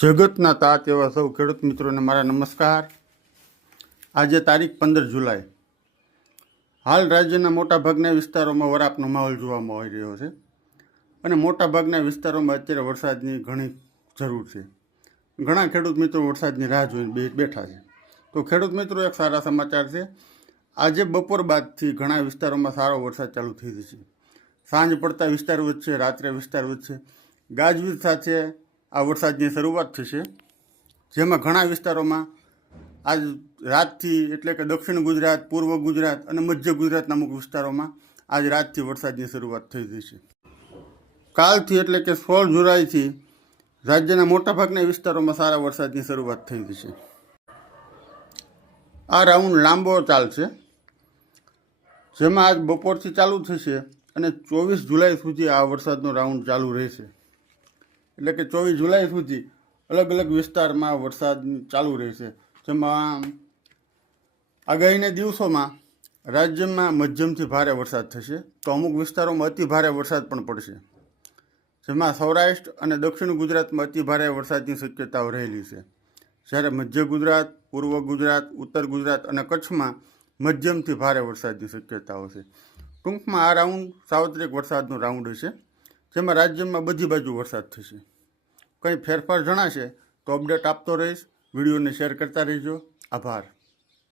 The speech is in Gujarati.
જગતના તાત એવા સૌ ખેડૂત મિત્રોને મારા નમસ્કાર. આજે તારીખ પંદર જુલાઈ. હાલ રાજ્યના મોટાભાગના વિસ્તારોમાં વરાપનો માહોલ જોવામાં આવી રહ્યો છે અને મોટાભાગના વિસ્તારોમાં અત્યારે વરસાદની ઘણી જરૂર છે. ઘણા ખેડૂત મિત્રો વરસાદની રાહ જોઈને બેઠા છે. તો ખેડૂત મિત્રો, એક સારા સમાચાર છે. આજે બપોર બાદથી ઘણા વિસ્તારોમાં સારો વરસાદ ચાલુ થઈ જશે. સાંજ પડતા વિસ્તાર વધશે, રાત્રે વિસ્તાર વધશે. ગાજવીજ સાથે આ વરસાદની શરૂઆત થશે. જેમાં ઘણા વિસ્તારોમાં આજ રાતથી એટલે કે દક્ષિણ ગુજરાત, પૂર્વ ગુજરાત અને મધ્ય ગુજરાતના અમુક વિસ્તારોમાં આજ રાતથી વરસાદની શરૂઆત થઈ જશે કાલથી એટલે કે સોળ જુલાઈથી રાજ્યના મોટાભાગના વિસ્તારોમાં સારા વરસાદની શરૂઆત થઈ જશે આ રાઉન્ડ લાંબો ચાલશે જેમાં આજ બપોરથી ચાલુ થશે અને ચોવીસ જુલાઈ સુધી આ વરસાદનો રાઉન્ડ ચાલુ રહેશે. એટલે કે ચોવીસ જુલાઈ સુધી અલગ અલગ વિસ્તારમાં વરસાદ ચાલુ રહેશે. જેમાં આગાહીના દિવસોમાં રાજ્યમાં મધ્યમથી ભારે વરસાદ થશે. તો અમુક વિસ્તારોમાં અતિ ભારે વરસાદ પણ પડશે. જેમાં સૌરાષ્ટ્ર અને દક્ષિણ ગુજરાતમાં અતિ ભારે વરસાદની શક્યતાઓ રહેલી છે. જ્યારે મધ્ય ગુજરાત, પૂર્વ ગુજરાત, ઉત્તર ગુજરાત અને કચ્છમાં મધ્યમથી ભારે વરસાદની શક્યતાઓ છે. ટૂંકમાં આ રાઉન્ડ સાર્વત્રિક વરસાદનો રાઉન્ડ હશે, જેમાં રાજ્યમાં બધી બાજુ વરસાદ થશે. કંઈ ફેરફાર જણાશે તો અપડેટ આપતો રહીશ. વિડીયોને શેર કરતા રહેજો. આભાર.